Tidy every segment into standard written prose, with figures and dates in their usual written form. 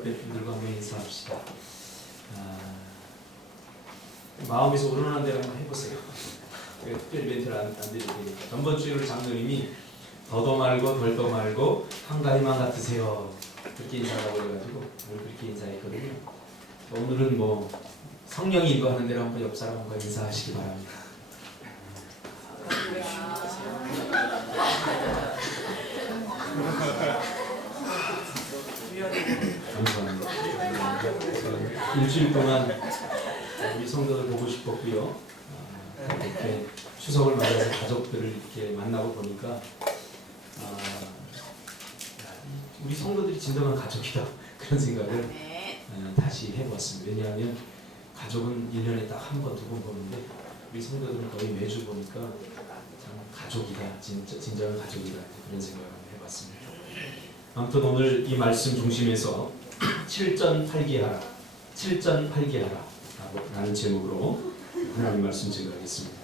옆에 분들과 한번 인사합시다. 마음에서 우러나는 대로 한번 해보세요. 특별히 멘트를 안 드릴 테니까. 전번 주에 우리 장로님이 더도 말고 덜도 말고 한가위만 같으세요. 그렇게 인사하라고 해가지고 오늘 그렇게 인사했거든요. 오늘은 뭐 성령이 인도하는 대로 한번 옆 사람과 인사하시기 바랍니다. 감사합니다. 일주일 동안 우리 성도들 보고 싶었고요. 이렇게 추석을 맞아서 가족들을 이렇게 만나고 보니까 우리 성도들이 진정한 가족이다 그런 생각을 다시 해보았습니다. 왜냐하면 가족은 1년에 딱 한 번, 두 번 보는데 우리 성도들은 거의 매주 보니까 참 가족이다, 진정한 가족이다 그런 생각을 해봤습니다. 아무튼 오늘 이 말씀 중심에서 7전 8기하라, 7전 8기하라 라는 제목으로 하나님 말씀 증거하겠습니다.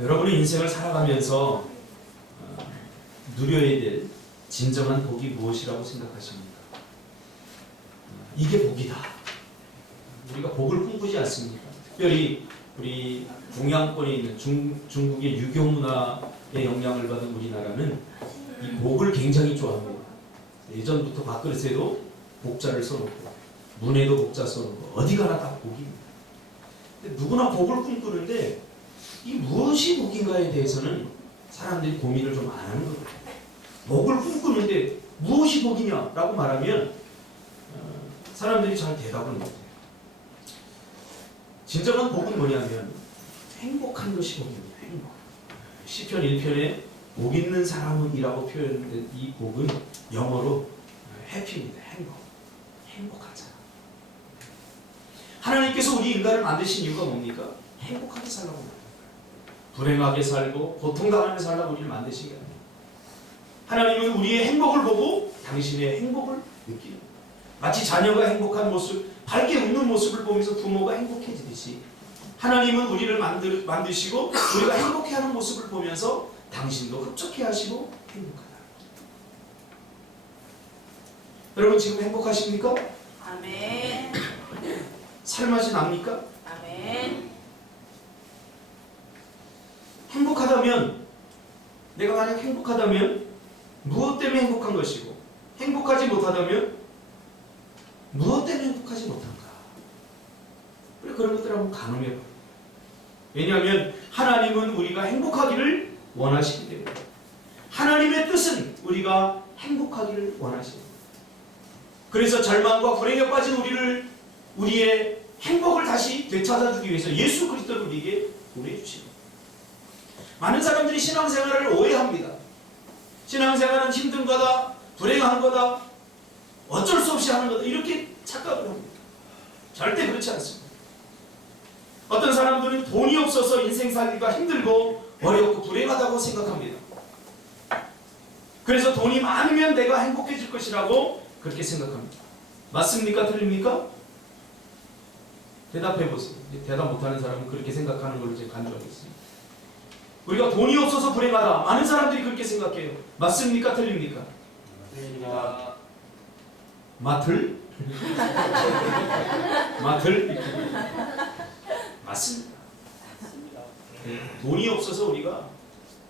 여러분의 인생을 살아가면서 누려야 될 진정한 복이 무엇이라고 생각하십니까? 이게 복이다. 우리가 복을 꿈꾸지 않습니까? 특별히 우리 동양권에 있는 중국의 유교 문화의 영향을 받은 우리나라는 이 복을 굉장히 좋아합니다. 예전부터 밥그릇에도 복자를 써놓고 문에도 복자 써놓고 어디 가나 다 복입니다. 근데 누구나 복을 꿈꾸는데 이 무엇이 복인가에 대해서는 사람들이 고민을 좀 안 하는 거예요. 복을 꿈꾸는데 무엇이 복이냐라고 말하면 사람들이 잘 대답을 못해요. 진정한 복은 뭐냐면 행복한 것이 복입니다. 행복. 시편 1편에 복 있는 사람은 이라고 표현된 이 복은 영어로 해피입니다. 행복한 사람. 하나님께서 우리 인간을 만드신 이유가 뭡니까? 행복하게 살라고 합니다. 불행하게 살고 고통당하며 살라고 우리를 만드신 게 아니에요. 하나님은 우리의 행복을 보고 당신의 행복을 느끼는, 마치 자녀가 행복한 모습, 밝게 웃는 모습을 보면서 부모가 행복해지듯이 하나님은 우리를 만드시고 우리가 행복해하는 모습을 보면서 당신도 흡족해 하시고 행복하다. 여러분 지금 행복하십니까? 아멘. 살맛이 납니까? 아멘. 행복하다면, 내가 만약 행복하다면 무엇 때문에 행복한 것이고, 행복하지 못하다면 무엇 때문에 행복하지 못한가? 우리 그런 것들을 한번 가늠해봐요. 왜냐하면 하나님은 우리가 행복하기를 원하시기 때문에, 하나님의 뜻은 우리가 행복하기를 원하십니다. 그래서 절망과 불행에 빠진 우리의 행복을 다시 되찾아주기 위해서 예수 그리스도를 우리에게 보내주십니다. 많은 사람들이 신앙생활을 오해합니다. 신앙생활은 힘든 거다, 불행한 거다, 어쩔 수 없이 하는 거다 이렇게 착각을 합니다. 절대 그렇지 않습니다. 어떤 사람들은 돈이 없어서 인생 살기가 힘들고 어렵고 불행하다고 생각합니다. 그래서 돈이 많으면 내가 행복해질 것이라고 그렇게 생각합니다. 맞습니까? 틀립니까? 대답해보세요. 대답 못하는 사람은 그렇게 생각하는 걸로 제가 간주하겠습니다. 우리가 돈이 없어서 불행하다. 많은 사람들이 그렇게 생각해요. 맞습니까? 틀립니까? 맞습니다. 마틀? 마틀? 맞습니다. 돈이 없어서 우리가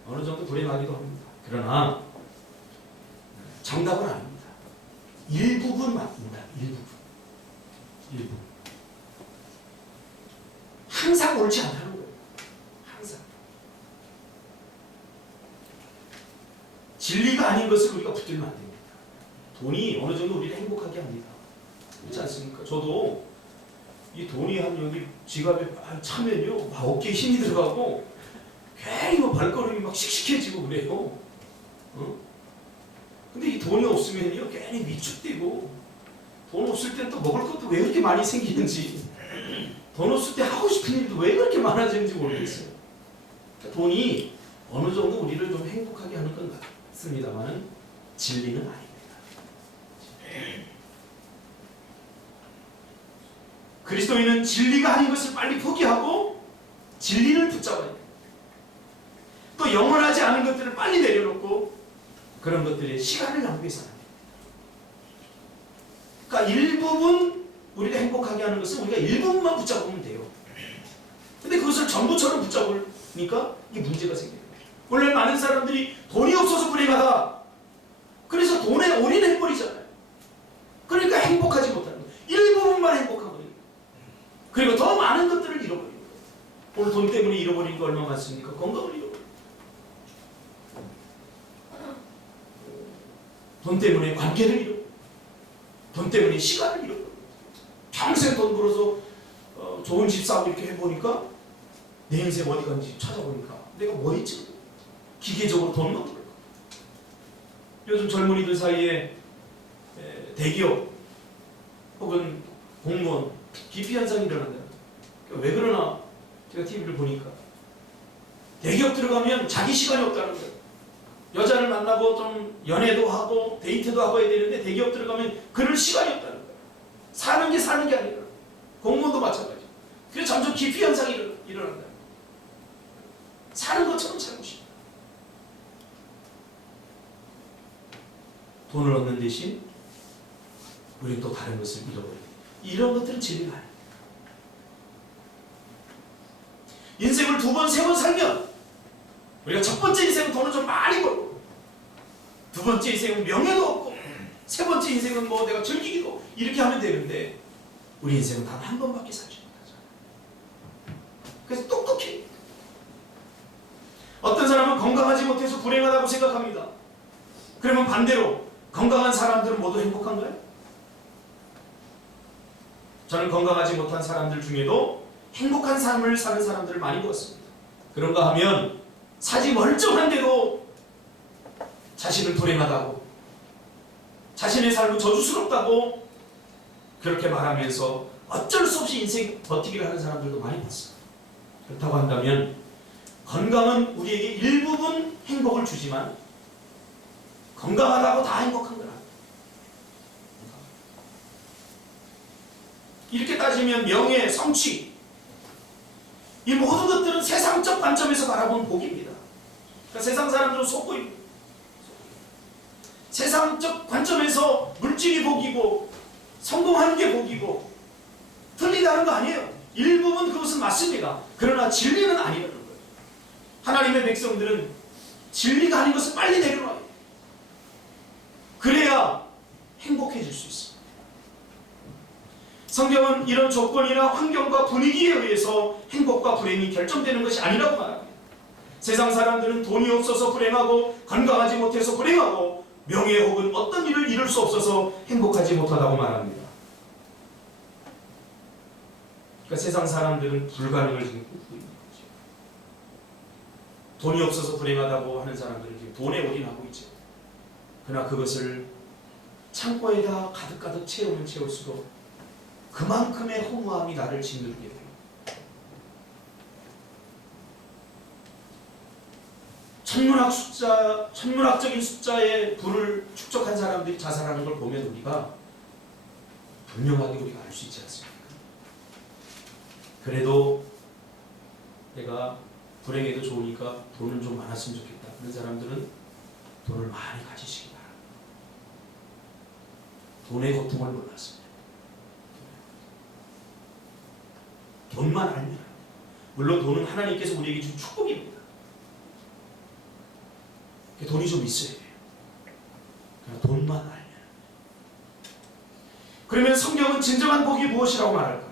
어느 정도 불행하기도 합니다. 그러나 정답은 아닙니다. 일부분 맞습니다. 일부분. 항상 옳지 않다는 거예요. 항상. 진리가 아닌 것을 우리가 붙들면 안 됩니다. 돈이 어느 정도 우리를 행복하게 합니다. 그렇지 않습니까? 저도 이 돈이 한 여기 지갑에 차면요, 막 어깨에 힘이 들어가고 괜히 뭐 발걸음이 막 씩씩해지고 그래요. 근데 이 돈이 없으면요, 괜히 위축되고, 돈 없을 땐 또 먹을 것도 왜 그렇게 많이 생기는지, 돈 없을 때 하고 싶은 일도 왜 그렇게 많아지는지 모르겠어요. 그러니까 돈이 어느 정도 우리를 좀 행복하게 하는 건 같습니다만 진리는 아닙니다. 그리스도인은 진리가 아닌 것을 빨리 포기하고 진리를 붙잡아야 돼요. 또 영원하지 않은 것들을 빨리 내려놓고 그런 것들에 시간을 낭비해서는 안 돼요. 그러니까 일부분 우리가 행복하게 하는 것은 우리가 일부분만 붙잡으면 돼요. 근데 그것을 전부처럼 붙잡으니까 이게 문제가 생겨요. 원래 많은 사람들이 돈이 없어서 불행하다. 그래서 돈에 올인해버리잖아요. 그러니까 행복하지 못하는 거예요. 일부분만 행복한 거예요. 그리고 더 많은 것들을 잃어버리는 거예요. 오늘 돈 때문에 잃어버린 거 얼마 많습니까? 건강을 잃어버려요. 돈 때문에 관계를 잃어버려요. 돈 때문에 시간을 잃어버려요. 평생 돈 벌어서 좋은 집 사고 이렇게 해보니까 내 인생 어디 간지 찾아보니까 내가 뭐 했지? 기계적으로 돈만 벌고. 요즘 젊은이들 사이에 대기업 혹은 공무원 기피 현상이 일어난다. 왜 그러나 제가 TV를 보니까 대기업 들어가면 자기 시간이 없다는 거예요. 여자를 만나고 좀 연애도 하고 데이트도 하고 해야 되는데 대기업 들어가면 그럴 시간이 없다는 거예요. 사는 게 아니라 공무원도 마찬가지. 그래서 점점 기피 현상이 일어난다. 사는 것처럼 살고 싶다. 돈을 얻는 대신 우리는 또 다른 것을 잃어버려요. 이런 것들은 진리가 아니에요. 인생을 2번, 3번 살면 우리가 첫 번째 인생은 돈을 좀 많이 벌고, 두 번째 인생은 명예도 얻고, 세 번째 인생은 뭐 내가 즐기기도 이렇게 하면 되는데 우리 인생은 단 한 번밖에 살지 못하잖아요. 그래서 똑똑해. 어떤 사람은 건강하지 못해서 불행하다고 생각합니다. 그러면 반대로 건강한 사람들은 모두 행복한가요? 저는 건강하지 못한 사람들 중에도 행복한 삶을 사는 사람들을 많이 보았습니다. 그런가 하면 사지 멀쩡한데도 자신은 불행하다고, 자신의 삶은 저주스럽다고 그렇게 말하면서 어쩔 수 없이 인생 버티기를 하는 사람들도 많이 봤어요. 그렇다고 한다면 건강은 우리에게 일부분 행복을 주지만 건강하다고 다 행복한 건 아니에요. 이렇게 따지면 명예, 성취, 이 모든 것들은 세상적 관점에서 바라본 복입니다. 그러니까 세상 사람들은 속보입니다. 세상적 관점에서 물질이 복이고 성공하는 게 복이고 틀리다는 거 아니에요. 일부분 그것은 맞습니다. 그러나 진리는 아니라는 거예요. 하나님의 백성들은 진리가 아닌 것을 빨리 내려놔야 해요. 그래야 행복해질 수 있습니다. 성경은 이런 조건이나 환경과 분위기에 의해서 행복과 불행이 결정되는 것이 아니라고 말합니다. 세상 사람들은 돈이 없어서 불행하고 건강하지 못해서 불행하고 명예 혹은 어떤 일을 이룰 수 없어서 행복하지 못하다고 말합니다. 그러니까 세상 사람들은 불가능을 지금 꿈꾸고 있는 거죠. 돈이 없어서 불행하다고 하는 사람들은 지금 돈에 올인하고 있죠. 그러나 그것을 창고에다 가득가득 채우면 채울수록 그만큼의 허무함이 나를 짓누르게 돼요. 천문학적인 숫자의 부를 축적한 사람들이 자살하는 걸 보면 우리가 분명하게 우리가 알 수 있지 않습니까? 그래도 내가 불행해도 좋으니까 돈은 좀 많았으면 좋겠다. 그런 사람들은 돈을 많이 가지시기 바랍니다. 돈의 고통을 몰랐습니다. 돈만 알면, 물론 돈은 하나님께서 우리에게 준 축복입니다. 돈이 좀 있어야 돼요. 그냥 돈만 알면. 그러면 성경은 진정한 복이 무엇이라고 말할까요?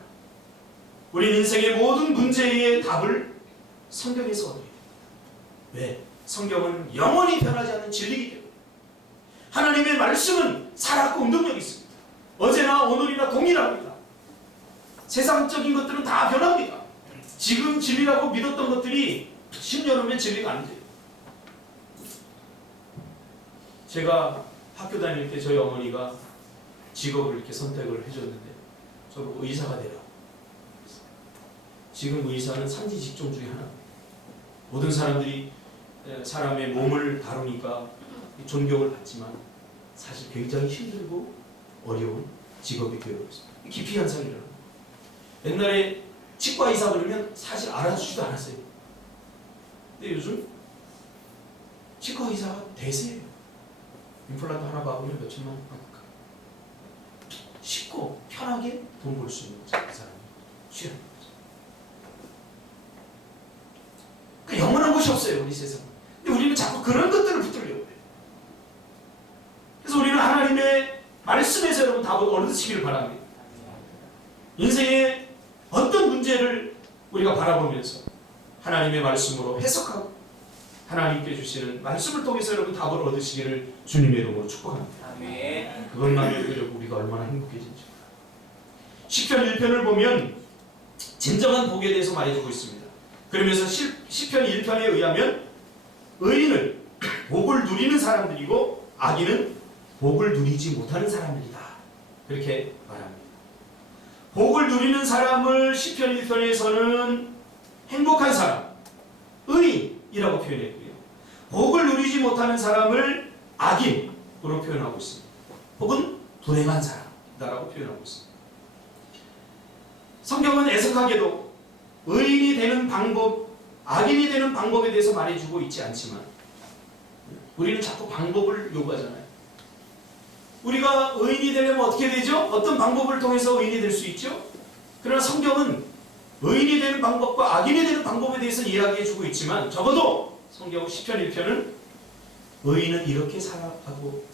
우리 인생의 모든 문제의 답을 성경에서 얻어야 됩니다. 왜? 성경은 영원히 변하지 않는 진리이기 때문에. 하나님의 말씀은 살았고 운동력이 있습니다. 어제나 오늘이나 동일합니다. 세상적인 것들은 다 변합니다. 지금 진리라고 믿었던 것들이 10년 후면 진리가 안 돼요. 제가 학교 다닐 때 저희 어머니가 직업을 이렇게 선택을 해줬는데 저보고 의사가 되라고. 지금 의사는 삼지 직종 중에 하나입니다. 모든 사람들이 사람의 몸을 다루니까 존경을 받지만 사실 굉장히 힘들고 어려운 직업이 되어 있습니다. 기피 현상이라는 거예요. 옛날에 치과 의사 그러면 사실 알아주지도 않았어요. 근데 요즘 치과 의사가 대세예요. 임플란트 하나 박으면 몇천만 원 받을까. 돈 벌 수 있는 거죠. 그 사람이 취하는 거죠. 그러니까 영원한 것이 없어요, 우리 세상은. 근데 우리는 자꾸 그런 것들을 붙들려고 해요. 그래서 우리는 하나님의 말씀에서 여러분 답을 얻으시기를 바랍니다. 인생의 어떤 문제를 우리가 바라보면서 하나님의 말씀으로 해석하고 하나님께 주시는 말씀을 통해서 여러분 답을 얻으시기를 주님의 이름으로 축복합니다. 아멘. 그것만으로 우리가 얼마나 행복해진지. 시편 1편을 보면 진정한 복에 대해서 말해주고 있습니다. 그러면서 시편 1편에 의하면 의인은 복을 누리는 사람들이고 악인은 복을 누리지 못하는 사람들이다. 그렇게 말합니다. 복을 누리는 사람을 시편 1편에서는 행복한 사람, 의인이라고 표현했고요. 복을 누리지 못하는 사람을 악인으로 표현하고 있습니다. 혹은 불행한 사람이라고 표현하고 있습니다. 성경은 애석하게도 의인이 되는 방법, 악인이 되는 방법에 대해서 말해주고 있지 않지만 우리는 자꾸 방법을 요구하잖아요. 우리가 의인이 되려면 어떻게 되죠? 어떤 방법을 통해서 의인이 될 수 있죠? 그러나 성경은 의인이 되는 방법과 악인이 되는 방법에 대해서 이야기해주고 있지만 적어도 성경 시편 1편은 의인은 이렇게 살아가고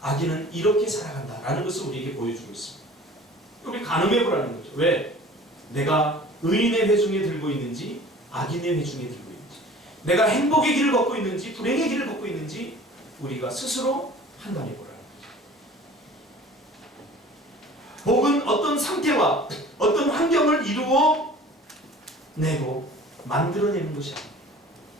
악인은 이렇게 살아간다라는 것을 우리에게 보여주고 있습니다. 우리 가늠해보라는 거죠. 왜? 내가 의인의 회중에 들고 있는지 악인의 회중에 들고 있는지, 내가 행복의 길을 걷고 있는지 불행의 길을 걷고 있는지 우리가 스스로 판단해보라는 거죠. 복은 어떤 상태와 어떤 환경을 이루어 내고 만들어내는 것이 아닙니다.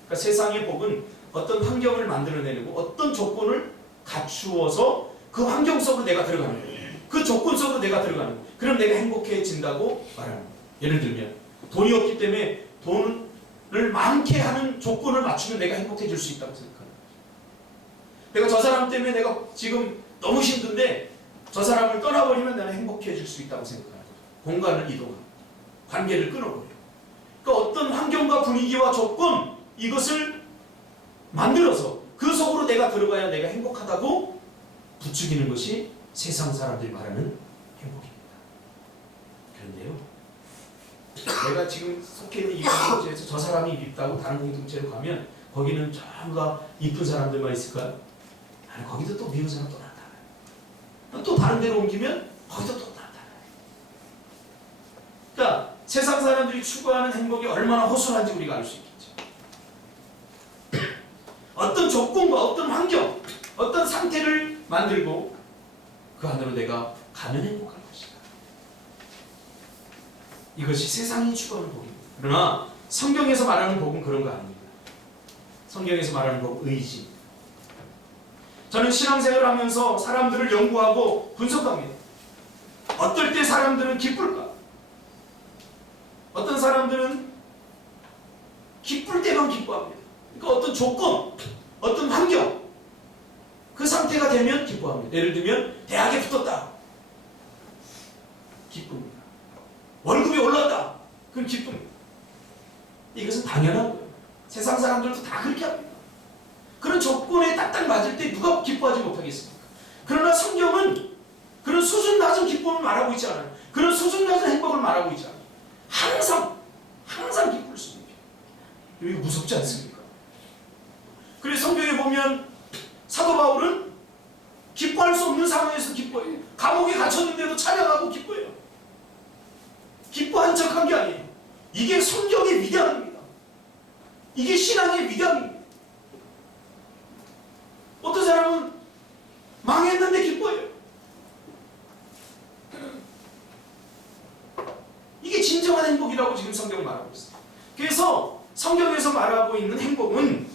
그러니까 세상의 복은 어떤 환경을 만들어내고 어떤 조건을 갖추어서 그 환경 속으로 내가 들어가는 거예요. 그 조건 속으로 내가 들어가는 거예요. 그럼 내가 행복해진다고 말하는 거예요. 예를 들면 돈이 없기 때문에 돈을 많게 하는 조건을 맞추면 내가 행복해질 수 있다고 생각하는 거예요. 내가 저 사람 때문에 내가 지금 너무 힘든데 저 사람을 떠나버리면 나는 행복해질 수 있다고 생각하는 거예요. 공간을 이동하고 관계를 끊어버려요. 그러니까 어떤 환경과 분위기와 조건 이것을 만들어서 그 속으로 내가 들어가야 내가 행복하다고 부추기는 것이 세상 사람들이 말하는 행복입니다. 그런데요, 내가 지금 속해 있는 이 공동체에서 저 사람이 있다고 다른 공동체로 가면 거기는 전부 다 이쁜 사람들만 있을까요? 아니, 거기도 또 미운 사람 또 나타나요. 또 다른 데로 옮기면 거기도 또 나타나요. 그러니까 세상 사람들이 추구하는 행복이 얼마나 허술한지 우리가 알 수 있겠죠. 어떤 조건과 어떤 환경, 어떤 상태를 만들고 그 안으로 내가 가면 행복할 것이다. 이것이 세상이 추구하는 복입니다. 그러나 성경에서 말하는 복은 그런 거 아닙니다. 성경에서 말하는 복은 의지. 저는 신앙생활을 하면서 사람들을 연구하고 분석합니다. 어떨 때 사람들은 기쁠까? 어떤 사람들은 기쁠 때만 기뻐합니다. 그러니까 어떤 조건, 어떤 환경, 그 상태가 되면 기뻐합니다. 예를 들면 대학에 붙었다. 기쁩니다. 월급이 올랐다. 그럼 기쁩니다. 이것은 당연한 거예요. 세상 사람들도 다 그렇게 합니다. 그런 조건에 딱딱 맞을 때 누가 기뻐하지 못하겠습니까? 그러나 성경은 그런 수준 낮은 기쁨을 말하고 있지 않아요. 그런 수준 낮은 행복을 말하고 있지 않아요. 항상 기쁠 수 있는 게. 이거 무섭지 않습니까? 그래서 성경에 보면 사도 바울은 기뻐할 수 없는 상황에서 기뻐해요. 감옥에 갇혔는데도 찬양하고 기뻐해요. 기뻐한 척한 게 아니에요. 이게 성경의 위대함입니다. 이게 신앙의 위대함입니다. 어떤 사람은 망했는데 기뻐해요. 이게 진정한 행복이라고 지금 성경은 말하고 있어요. 그래서 성경에서 말하고 있는 행복은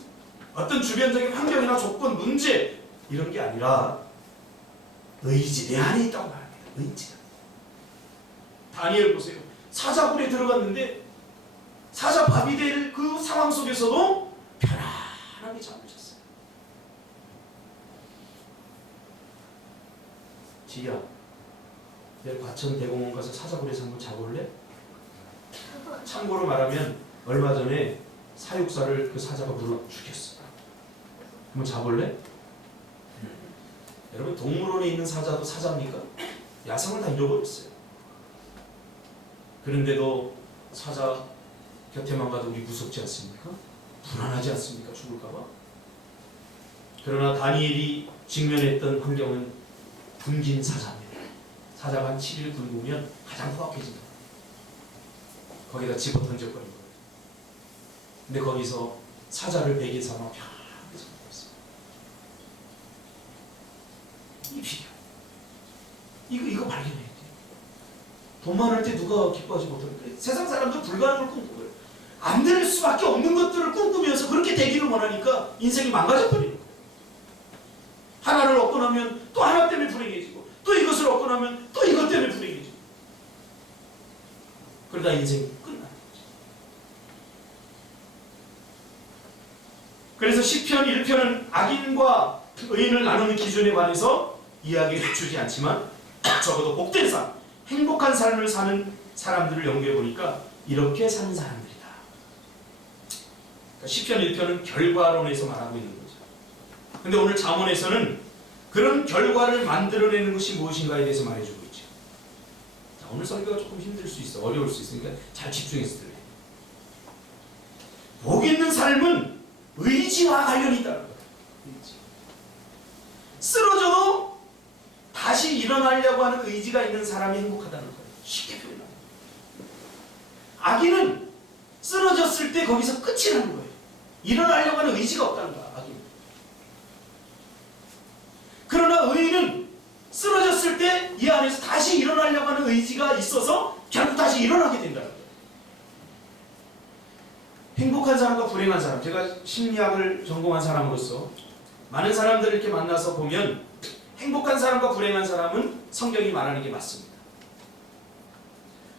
어떤 주변적인 환경이나 조건, 문제 이런 게 아니라 의지, 내 안에 있다고 말합니다. 의지가. 다니엘 보세요. 사자굴에 들어갔는데 사자 밥이 될 그 상황 속에서도 편안하게 잠을 잤어요. 지희야, 내일 과천 대공원 가서 사자굴에서 한번 자볼래? 참고로 말하면 얼마 전에 사육사를 그 사자가 물어 죽였어. 한번 자볼래? 여러분, 동물원에 있는 사자도 사자입니까? 야성을 다 잃어버렸어요. 그런데도 사자 곁에만 가도 우리 무섭지 않습니까? 불안하지 않습니까? 죽을까 봐. 그러나 다니엘이 직면했던 환경은 굶긴 사자입니다. 사자가 한 7일 굶으면 가장 포악해진다. 거기다 집어 던져버린 거예요. 근데 거기서 사자를 베개 삼아 편하게 살았어요. 이 비교. 이거 발견해야 돼. 돈 많을 때 누가 기뻐하지 못할까? 세상 사람도 불가능을 꿈꾸고요. 안 될 수밖에 없는 것들을 꿈꾸면서 그렇게 되기를 원하니까 인생이 망가져 버리는 거예요. 하나를 얻고 나면 또 하나 때문에 불행해지고, 또 이것을 얻고 나면 또 이것 때문에 불행해지고, 그러다 인생이 끝나는 거죠. 그래서 시편 1편은 악인과 의인을 나누는 기준에 관해서 이야기를 주지 않지만 적어도 복된 삶, 행복한 삶을 사는 사람들을 연구해 보니까 이렇게 사는 사람들이다. 그러니까 시편 1편은 결과론에서 말하고 있는 거죠. 근데 오늘 잠언에서는 그런 결과를 만들어내는 것이 무엇인가에 대해서 말해주고 있죠. 자, 오늘 설교가 조금 힘들 수 있어, 어려울 수 있으니까 잘 집중해서 들어요. 복 있는 삶은 의지와 관련이 있다는 거예요. 의지. 쓰러져도 다시 일어나려고 하는 의지가 있는 사람이 행복하다는 거예요. 쉽게 표현합니다. 악인은 쓰러졌을 때 거기서 끝이라는 거예요. 일어나려고 하는 의지가 없다는 거야, 악인은. 그러나 의인은 쓰러졌을 때 이 안에서 다시 일어나려고 하는 의지가 있어서 결국 다시 일어나게 된다는 거예요. 행복한 사람과 불행한 사람, 제가 심리학을 전공한 사람으로서 많은 사람들을 이렇게 만나서 보면 행복한 사람과 불행한 사람은 성경이 말하는 게 맞습니다.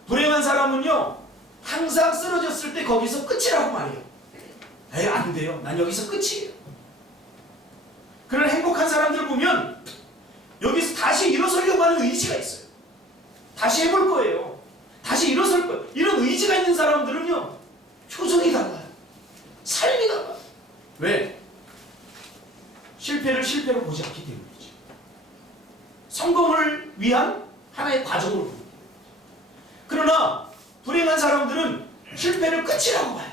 불행한 사람은요, 항상 쓰러졌을 때 거기서 끝이라고 말해요. 에이, 안 돼요. 난 여기서 끝이에요. 그런 행복한 사람들 보면 여기서 다시 일어서려고 하는 의지가 있어요. 다시 해볼 거예요. 다시 일어설 거예요. 이런 의지가 있는 사람들은요, 표정이 달라요. 삶이 달라요. 왜? 실패를 실패로 보지 않기 때문이죠. 성공을 위한 하나의 과정으로 봅니다. 그러나 불행한 사람들은 실패를 끝이라고 봐요.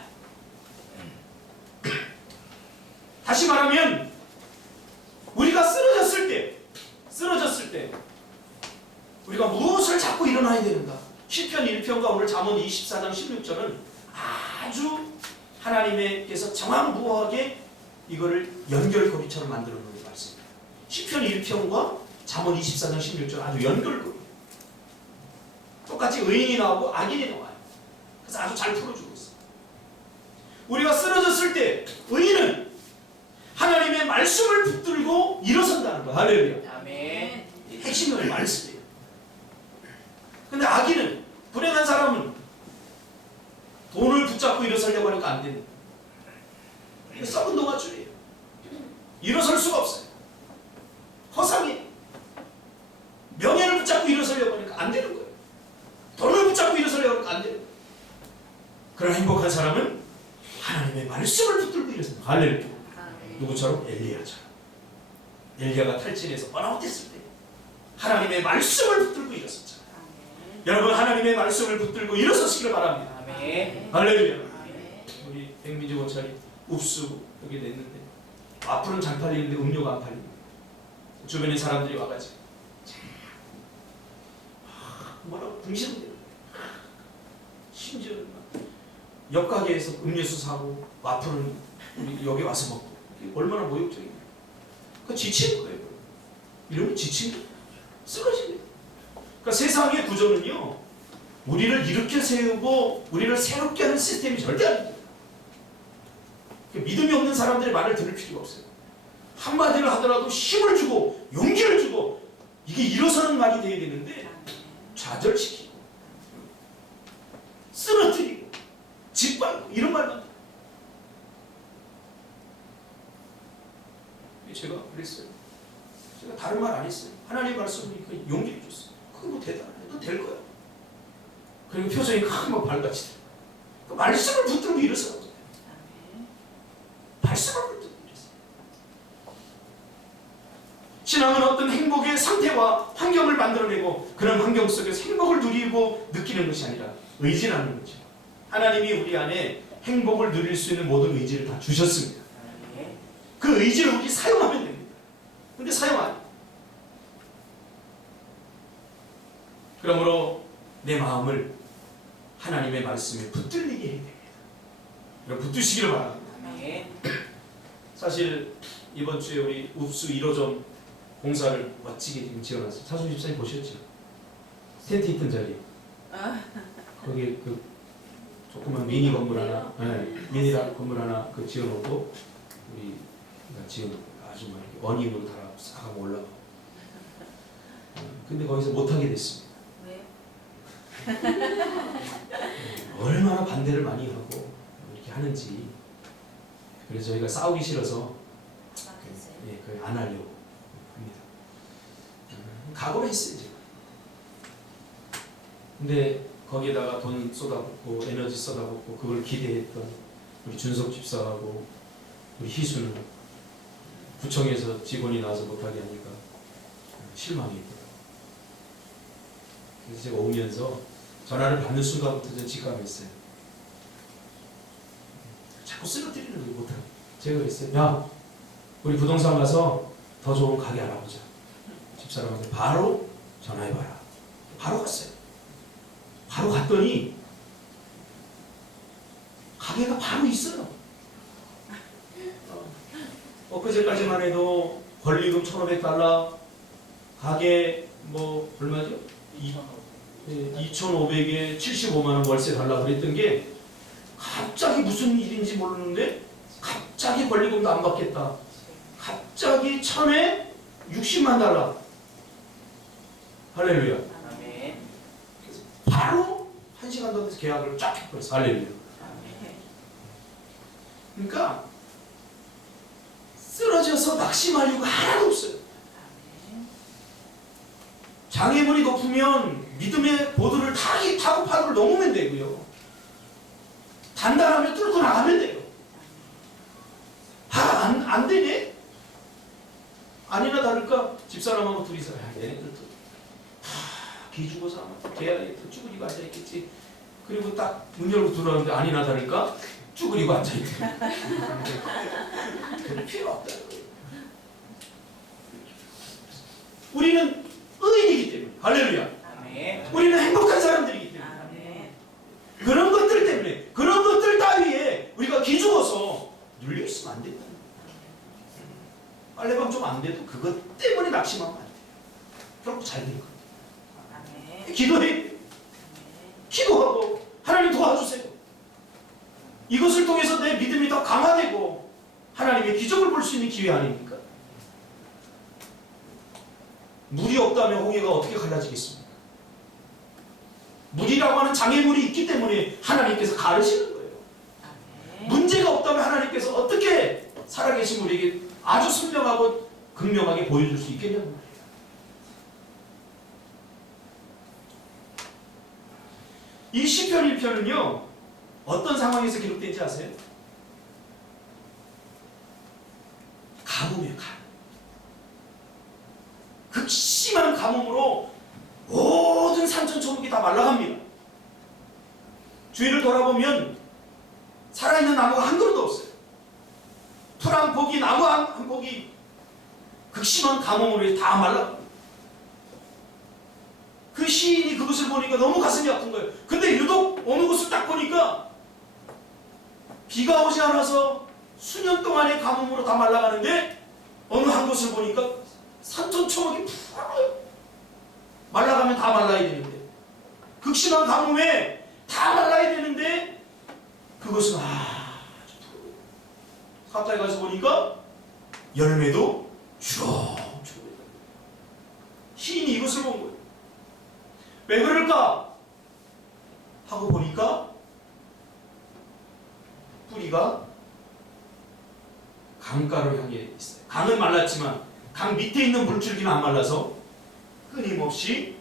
다시 말하면 우리가 쓰러졌을 때 우리가 무엇을 잡고 일어나야 되는가? 시편 1편과 오늘 잠언 24장 16절은 아주 하나님께서 정확무하게 이거를 연결고리처럼 만들어 놓은 말씀입니다. 시편 1편과 잠언 24장 16절 아주 연결고리. 똑같이 의인이 나오고 악인이 나와요. 그래서 아주 잘 풀어주고 있어요. 우리가 쓰러졌을 때 의인은 하나님의 말씀을 붙들고 일어선다는 거예요. 할렐루야. 아멘. 핵심은 말씀이에요. 근데 악인은, 불행한 사람은 돈을 붙잡고 일어서려고 하니까 안 됩니다. 썩은 동아줄이에요. 일어설 수가 없어요. 허상이에요. 명예를 붙잡고 일어서려고 하니까 안 되는 거예요. 돈을 붙잡고 일어서려고 하니까 안 되는 거예요. 그런 행복한 사람은 하나님의 말씀을 붙들고 일어선다. 할렐루야. 누구처럼? 엘리야처럼. 엘리야가 탈진해서 번아웃했을 때 하나님의 말씀을 붙들고 일어섰잖아요. 여러분, 하나님의 말씀을 붙들고 일어서시기를 바랍니다. 아멘. 할렐루야. 아멘. 우리 백민지 원찰이 읍수 여기 냈는데 앞으로는 잘 팔리는데 음료가 안 팔립니다. 주변에 사람들이 와가지고 뭐라고 궁시렁대요. 심지어 옆 가게에서 음료수 사고 와플은 우리 여기 와서 먹고 얼마나 모욕적이에요. 그 지치는 거예요. 이러면 지치는 거예요. 쓰러지는 거예요. 그러니까 세상의 구조는요, 우리를 일으켜 세우고 우리를 새롭게 하는 시스템이 절대 아닙니다. 믿음이 없는 사람들의 말을 들을 필요가 없어요. 한마디를 하더라도 힘을 주고 용기를 주고 이게 일어서는 말이 돼야 되는데 좌절시키고 쓰러뜨리고 짓밟고 이런 말만. 제가 그랬어요. 제가 다른 말 안 했어요. 하나님 말씀을 용기를 줬어요. 그게 뭐 대단해. 너 될 거야. 그리고 표정이 한번 밝아지더라고요. 그 말씀을 붙들고 일어서라고. 말씀을 붙들고 일어서요. 신앙은 어떤 행복의 상태와 환경을 만들어내고 그런 환경 속에서 행복을 누리고 느끼는 것이 아니라 의지라는 거죠. 하나님이 우리 안에 행복을 누릴 수 있는 모든 의지를 다 주셨습니다. 그 의지를 우리 사용하면 됩니다. 근데 사용 안 해요. 그러므로 내 마음을 하나님의 말씀에 붙들리게 해야 됩니다. 붙드시기를 바랍니다. 사실 이번 주에 우리 읍수 1호점 공사를 멋지게 지금 지어놨어요. 사수 집사님 보셨죠? 텐트 있던 자리. 거기 그 조그만 미니 건물 하나, 미니 건물 하나 그 지어놓고 우리가 지어놓고 아주 막 이렇게 어닝으로 다 싹 올라가. 근데 거기서 못하게 됐습니다. 얼마나 반대를 많이 하고 이렇게 하는지. 그래서 저희가 싸우기 싫어서 거의 안 하려고 합니다. 각오를 했어요 지금. 근데 거기에다가 돈 쏟아붓고 에너지 쏟아붓고 그걸 기대했던 우리 준석 집사하고 우리 희수는 구청에서 직원이 나와서 못하게 하니까 실망했더라고요. 그래서 제가 오면서 전화를 받는 순간부터 전 직감했어요. 자꾸 쓰러뜨리는 거 못하고. 제가 그랬어요. 야, 우리 부동산 가서 더 좋은 가게 알아보자. 집사람한테 바로 전화해봐라. 바로 갔어요. 바로 갔더니 가게가 바로 있어요. 엊그제까지만 해도 권리금 1,500달러, 가게 뭐 얼마죠? 2,500에 75만 원 월세 달라고 그랬던 게 갑자기 무슨 일인지 모르는데 갑자기 권리금도 안 받겠다. 갑자기 1,000에 60만 달러. 할렐루야. 그래서 바로 1시간 더 돼서 계약을 쫙 해버렸어. 할렐루야. 그러니까 쓰러져서 낙심할 이유가 하나도 없어요. 장애물이 높으면 믿음의 보드를 타고 파도를 넘으면 되고요. 단단하면 뚫고 나가면 돼요. 안 되네? 아니나 다를까 집사람하고 둘이서 얘네들 기죽어서 아마 걔 쭈그리고 앉아있겠지. 그리고 딱 문 열고 들어왔는데 아니나 다를까 쭈그리고 앉아있대. 그럴 필요 없다. 우리는 의인이기 때문에. 할렐루야. 우리는 행복한 사람들이기 때문에. 그런 것들 때문에, 그런 것들 따위에 우리가 기죽어서 눌려 있으면 안 된다. 빨래방 좀 안 돼도 그것 때문에 낙심하면 안 돼요. 결국 잘 될 거예요. 기도해. 기도하고 하나님 도와주세요. 이것을 통해서 내 믿음이 더 강화되고 하나님의 기적을 볼 수 있는 기회 아닙니까? 물이 없다면 홍해가 어떻게 갈라지겠습니까? 물이라고 하는 장애물이 있기 때문에 하나님께서 가르치는 거예요. 문제가 없다면 하나님께서 어떻게 살아계신 우리에게 아주 선명하고 극명하게 보여줄 수 있겠냐는 말이에요. 이 시편 1편은요 어떤 상황에서 기록된지 아세요? 가뭄이에요. 가뭄. 극심한 가뭄으로 모든 산천초목이 다 말라갑니다. 주위를 돌아보면 살아있는 나무가 한 그루도 없어요. 풀 한 폭이, 나무 한 폭이 극심한 가뭄으로 다 말라갑니다. 그 시인이 그것을 보니까 너무 가슴이 아픈 거예요. 근데 유독 어느 곳을 딱 보니까 비가 오지 않아서 수년 동안의 가뭄으로 다 말라가는데 어느 한 곳을 보니까 산천초목이 푸르요. 말라가면 다 말라야 되는데 극심한 가뭄에 다 말라야 되는데 그것은 아주 푸르요. 가까이 가서 보니까 열매도 주렁주렁. 시인이 이것을 본 거예요. 왜 그럴까? 하고 보니까 뿌리가 강가를 향해 있어요. 강은 말랐지만 강 밑에 있는 물줄기는 안 말라서 끊임없이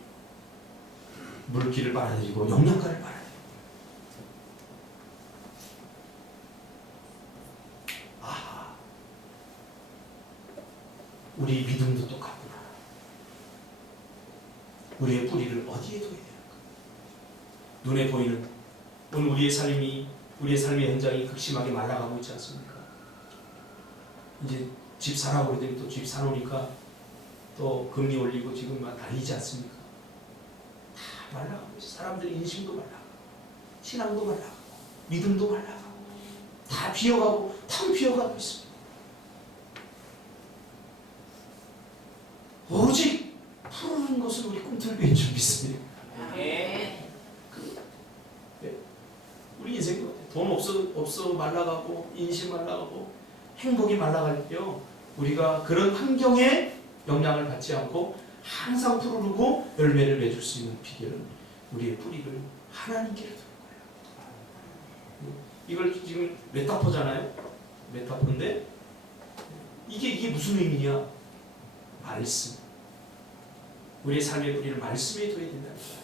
물기를 빨아들이고 영양가를 빨아들이고. 아하, 우리 믿음도 똑같구나. 우리의 뿌리를 어디에 둬야 되는가? 눈에 보이는 오늘 우리의 삶의 현장이 극심하게 말라가고 있지 않습니까? 이제 집 사라고 그러더니 또 집 사놓으니까 또 금리 올리고 지금 막 난리지 않습니까? 다 말라가고 있어요. 사람들의 인심도 말라가고 신앙도 말라가고 믿음도 말라가고 다 비어가고 텅 비어가고 있습니다. 오직 푸르는 것은 우리 꿈틀비인 줄 믿습니다. 아멘. 우리 인생도 같아요. 돈 없어 말라가고 인심 말라가고 행복이 말라갈 때요. 우리가 그런 환경에 영향을 받지 않고 항상 푸르르고 열매를 맺을 수 있는 비결은 우리의 뿌리를 하나님께 두는 거예요. 이걸 지금 메타포잖아요. 메타포인데 이게 무슨 의미냐? 말씀. 우리의 삶의 뿌리를 말씀에 둬야 된다는 거예요.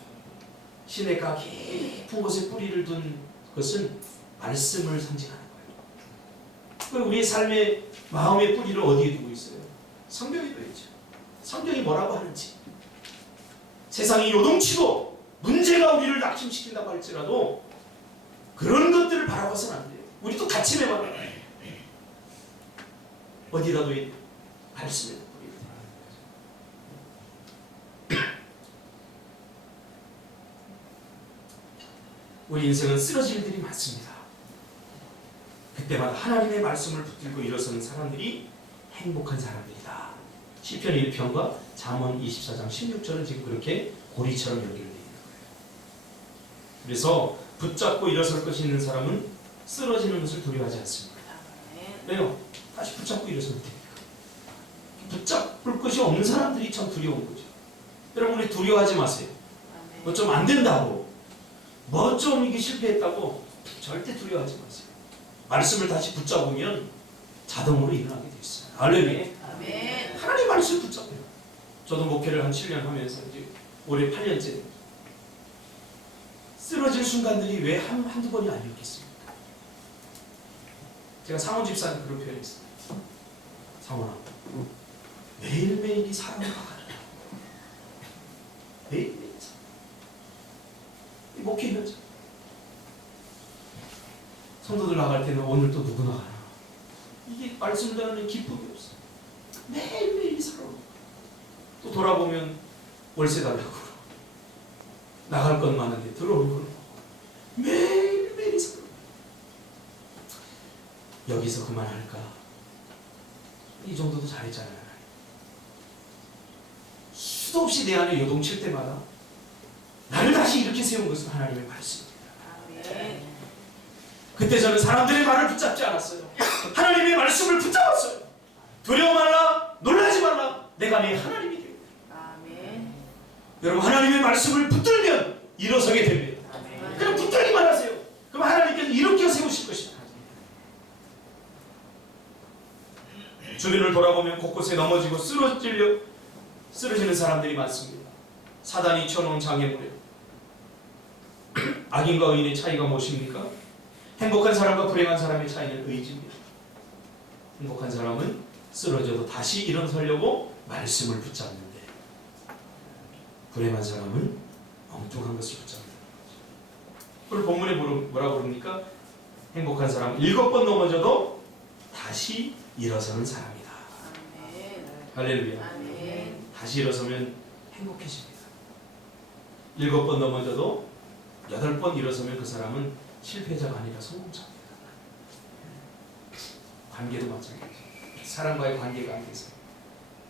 시냇가 깊은 곳에 뿌리를 둔 것은 말씀을 상징하는 거예요. 우리의 삶의 마음의 뿌리를 어디에 두고 있어요? 성경에 둬야죠. 성경이 뭐라고 하는지. 세상이 요동치고 문제가 우리를 낙심시킨다고 할지라도 그런 것들을 바라봐서는 안 돼요. 우리도 같이 매만해요. 어디다 둬야 돼요? 말씀에 뿌리를 둬야 돼요. 우리 인생은 쓰러질 일들이 많습니다. 그때마다 하나님의 말씀을 붙들고 일어서는 사람들이 행복한 사람들이다. 시편 1편과 잠언 24장 16절은 지금 그렇게 고리처럼 연결되어 있는 거예요. 그래서 붙잡고 일어설 것이 있는 사람은 쓰러지는 것을 두려워하지 않습니다. 왜요? 다시 붙잡고 일어서면 됩니다. 붙잡을 것이 없는 사람들이 참 두려운 거죠. 여러분 우리 두려워하지 마세요. 뭐 좀 안 된다고 뭐 좀 이게 실패했다고 절대 두려워하지 마세요. 말씀을 다시 붙잡으면 자동으로 일어나게 돼 있어요. 할렐루야. 아멘. 하나님 말씀을 붙잡아요. 저도 목회를 한 7년 하면서 이제 올해 8년째 쓰러질 순간들이 왜 한두 번이 아니었겠습니까? 제가 상원 집사님 그런 표현했어요. 상원아, 매일매일이 사람을 박아내요. 매일매일 목회 현장. 성도들 나갈 때는 오늘 또 누구 나가나. 이게 말씀 듣는 기쁨이 없어. 매일매일이 살아오고 또 돌아보면 월세 달라고 나갈 건 많은데 들어오는 건 매일매일이 살아오고. 여기서 그만할까? 이 정도도 잘했잖아요. 수도 없이 내 안에 요동칠 때마다 나를 다시 이렇게 세운 것은 하나님의 말씀입니다. 아멘. 그때 저는 사람들의 말을 붙잡지 않았어요. 하나님의 말씀을 붙잡았어요. 두려워 말라, 놀라지 말라. 내가 내 하나님이 됩니다. 아멘. 여러분 하나님의 말씀을 붙들면 일어서게 됩니다. 아멘. 그럼 붙들기만 하세요. 그럼 하나님께서 일으켜 세우실 것입니다. 주변을 돌아보면 곳곳에 넘어지고 쓰러지는 사람들이 많습니다. 사단이 쳐놓은 장애물이에요. 악인과 의인의 차이가 무엇입니까? 행복한 사람과 불행한 사람의 차이는 의지입니다. 행복한 사람은 쓰러져도 다시 일어서려고 말씀을 붙잡는데 불행한 사람은 엉뚱한 것을 붙잡는다. 오늘 본문에 뭐라고 그럽니까? 행복한 사람은 7번 넘어져도 다시 일어서는 사람이다. 아멘. 할렐루야. 아멘. 다시 일어서면 행복해집니다. 7번 넘어져도 8번 일어서면 그 사람은 실패자가 아니라 성공자입니다. 관계도 마찬가지죠. 사람과의 관계가 안 돼서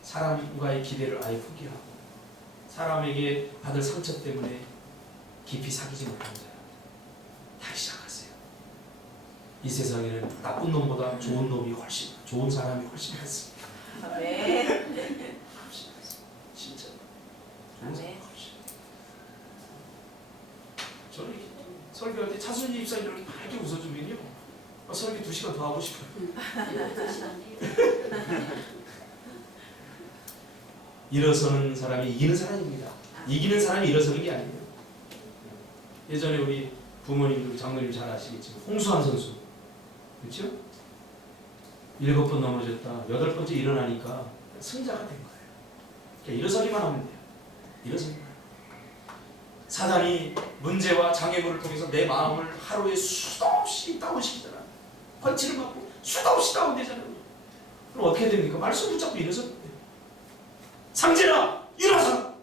사람과의 기대를 아예 포기하고 사람에게 받을 상처 때문에 깊이 사귀지 못한 자야. 다시 시작하세요. 이 세상에는 나쁜 놈보다 좋은 놈이 훨씬, 좋은 사람이 훨씬 많습니다. 아멘. 훨씬 많습니다. 진짜. 좋은 아멘. 사람이 훨씬. 저는 이렇게 설교할 때 차순희 집사님 이렇게 밝게 웃어주면요, 설교 2시간 더 하고 싶어요. 일어서는 사람이 이기는 사람입니다. 이기는 사람이 일어서는 게 아니에요. 예전에 우리 부모님들, 장로님 잘 아시겠지만 홍수환 선수, 그렇죠? 7번 넘어졌다, 8번째 일어나니까 승자가 된 거예요. 그러니까 일어서기만 하면 돼요. 일어서기만. 사단이 문제와 장애물을 통해서 내 마음을 하루에 수도 없이 다운시키잖아. 펀치를 맞고 수도 없이 다운되잖아요. 그럼 어떻게 됩니까? 말씀 붙잡고 일어서 상진아 일어서.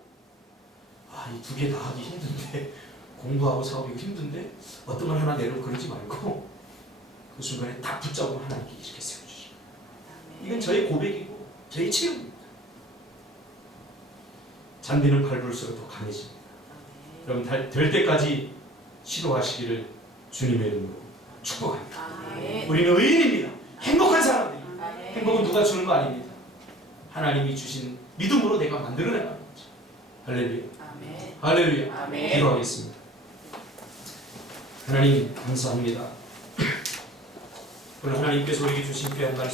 이 두 개 다 하기 힘든데, 공부하고 사업이 힘든데 어떤 걸 하나 내려고 그러지 말고 그 순간에 딱 붙잡고 하나님께 이렇게 세워주시고. 이건 저의 고백이고 저의 체험입니다. 잔디는 밟을수록 더 강해집니다. 여러분 될 때까지 시도하시기를 주님의 이름으로 축복합니다. 아멘. 우리는 의인입니다. 행복한 사람들입니다. 아멘. 행복은 누가 주는 거 아닙니다. 하나님이 주신 믿음으로 내가 만들어내는 거죠. 할렐루야. 아멘. 할렐루야. 아멘. 기도하겠습니다. 하나님 감사합니다. 오늘 하나님께서 우리에게 주신 귀한 말씀